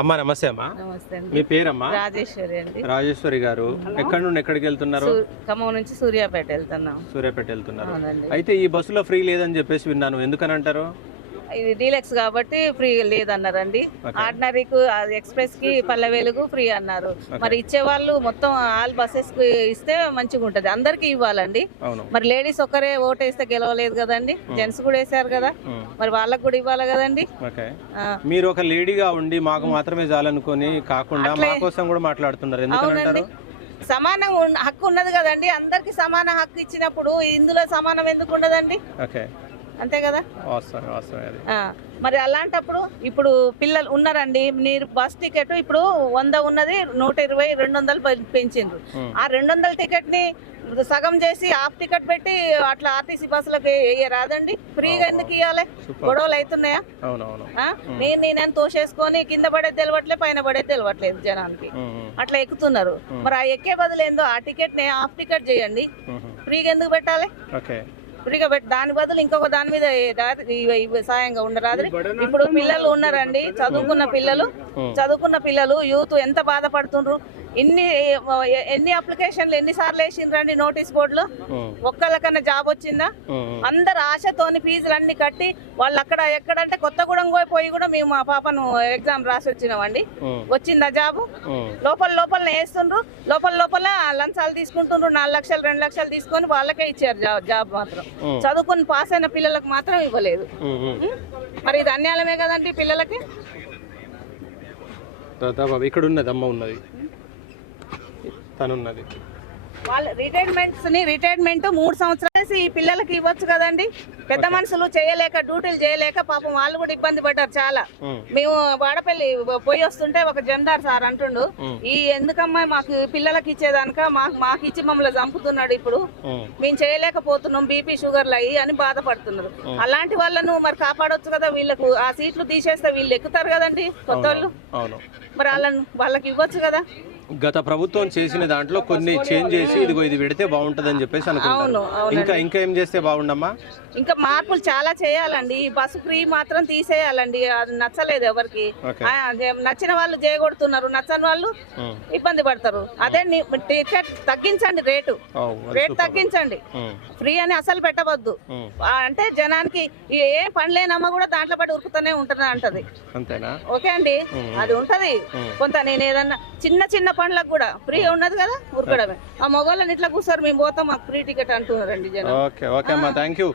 అమ్మా నమస్తే అమ్మా. మీ పేరమ్మా? రాజేశ్వరి అండి. రాజేశ్వరి గారు. ఎక్కడి నుండి ఎక్కడికి వెళ్తున్నారు? ఖమ్మం నుంచి సూర్యాపేట వెళ్తున్నాం. సూర్యాపేట వెళ్తున్నారు. అయితే ఈ బస్సులో ఫ్రీ లేదని చెప్పేసి విన్నాను. ఎందుకని అంటారు? ఇది డీలక్స్ కాబట్టి ఫ్రీ లేదన్నారండి. ఆర్డినరీకు ఎక్స్ప్రెస్కి పల్లె వెలుగు ఫ్రీ అన్నారు. మరి ఇచ్చే వాళ్ళు మొత్తం ఆల్ బస్సెస్కి ఇస్తే మంచిగా ఉంటది. అందరికి ఇవ్వాలండి. మరి లేడీస్ ఒక్కరే ఓటు వేస్తే గెలవలేదు కదండి. జెంట్స్ కూడా వేసారు కదా. ఉమ్, మరి వాళ్ళకి కూడా ఇవ్వాలి కదండి. మీరు ఒక లేడీగా ఉండి మాకు మాత్రమే చాలనుకొని కాకుండా మా కోసం కూడా మాట్లాడుతున్నారు. సమానం ఉన్న- హక్కు ఉన్నది కదండి. అందరికి సమాన హక్కు ఇచ్చినప్పుడు ఇందులో సమానం ఎందుకు ఉండదండి? ఓకే అంతే కదా? మరి అలాంటప్పుడు ఇప్పుడు పిల్లలు ఉన్నారండి మీరు బస్ టికెట్ ఇప్పుడు వంద ఉన్నది నూట ఇరవై రెండు వందలు పెంచిండ్రు. ఆ రెండు వందల టికెట్ని సగం చేసి హాఫ్ టికెట్ పెట్టి అట్లా ఆర్టీసీ బస్సులకు రాదండి ఫ్రీగా ఎందుకు ఇవ్వాలి గొడవలు అవుతున్నాయా? నేను నేనేం తోసేసుకొని కింద పడేది తెలియట్లేదు పైన పడేది తెలియట్లేదు జనానికి. అట్లా ఎక్కుతున్నారు. మరి ఆ ఎక్కే బదులు ఏందో ఆ టికెట్ని హాఫ్ టికెట్ చేయండి. ఫ్రీగా ఎందుకు పెట్టాలి? ఫ్రీగా పెట్టి దాని బదులు ఇంకొక దాని మీద సాయంగా ఉండరాదు. ఇప్పుడు పిల్లలు ఉన్నారండి చదువుకున్న పిల్లలు చదువుకున్న పిల్లలు యూత్ ఎంత బాధపడుతుండ్రు? ఇన్ని ఎన్ని అప్లికేషన్లు ఎన్నిసార్లు వేసిండ్రండి నోటీస్ బోర్డులో ఒక్కళ్ళకన్నా జాబ్ వచ్చిందా. అందరు ఆశతోని ఫీజులు అన్ని కట్టి వాళ్ళు అక్కడ ఎక్కడంటే కొత్తగూడెం పోయి పోయి కూడా మేము మా పాపను ఎగ్జామ్ రాసి వచ్చినామండి. వచ్చిందా జాబు లోపల లోపల వేస్తుండ్రు. లోపల లోపల లంచాలు తీసుకుంటుండ్రు. నాలుగు లక్షలు రెండు లక్షలు తీసుకొని వాళ్ళకే ఇచ్చారు జాబ్ మాత్రం. చదువుకుని పాస్ అయిన పిల్లలకు మాత్రం ఇవ్వలేదు? మరి ఇది అన్యాయమే కదండి పిల్లలకి? ఇక్కడ ఉన్నది అమ్మ ఉన్నది. తనున్నది. వాళ్ళ రిటైర్మెంట్స్ని రిటైర్మెంట్ మూడు సంవత్సరాలు ఈ పిల్లలకి ఇవ్వచ్చు కదండి. పెద్ద మనుషులు చేయలేక డ్యూటీలు చేయలేక పాపం వాళ్ళు కూడా ఇబ్బంది పడ్డారు చాలా. మేము వాడపల్లి పోయి వస్తుంటే ఒక జందార్ సార్ అంటుండు ఈ ఎందుకమ్మా మాకు పిల్లలకి ఇచ్చేదానిక? మాకు మాకు ఇచ్చి మమ్మల్ని చంపుతున్నాడు ఇప్పుడు. మేము చేయలేకపోతున్నాం బీపీ షుగర్లు అయ్యి అని బాధపడుతున్నారు. అలాంటి వాళ్ళను మరి కాపాడొచ్చు కదా వీళ్ళకు. ఆ సీట్లు తీసేస్తే వీళ్ళు ఎక్కుతారు కదండి కొత్త వాళ్ళు మరి వాళ్ళను వాళ్ళకి ఇవ్వచ్చు కదా. గత ప్రభుత్వం చేసిన దాంట్లో కొన్ని చేంజ్ చేసి ఇదిగో ఇది పెడితే బాగుంటది అని చెప్పేసి అవును ఇంకా ఇంకా ఏం చేస్తే బాగుండమ్మా? ఇంకా మార్పులు చాలా చేయాలండి. బస్సు ఫ్రీ మాత్రం తీసేయాలండి. అది నచ్చలేదు ఎవరికి. ఆ, నచ్చిన వాళ్ళు చేయగొడుతున్నారు నచ్చని వాళ్ళు ఇబ్బంది పడతారు. అదే ని- టికెట్ తగ్గించండి రేటు. ఓ, అది రేట్ సూపర్. తగ్గించండి. ఉమ్, ఫ్రీ అని అసలు పెట్టవద్దు. ఉమ్, ఆ, అంటే జనానికి ఈ ఏ పని లేనమ్మ కూడా దాంట్లో పడి ఉరుకుతూనే ఉంటుంది అంటది. అంతేనా? ఓకే అండి. అది ఉంటది. కొంత నేను ఏదన్నా చిన్న చిన్న పనులకు కూడా ఫ్రీ ఉన్నది కదా ఉరకడమే. ఆ మొగోళ్ళని ఇట్లా కూర్చోరు మేము పోతాం మాకు ఫ్రీ టికెట్ అంటున్నారండి జనం. ఓకే ఓకే అమ్మా థ్యాంక్ యూ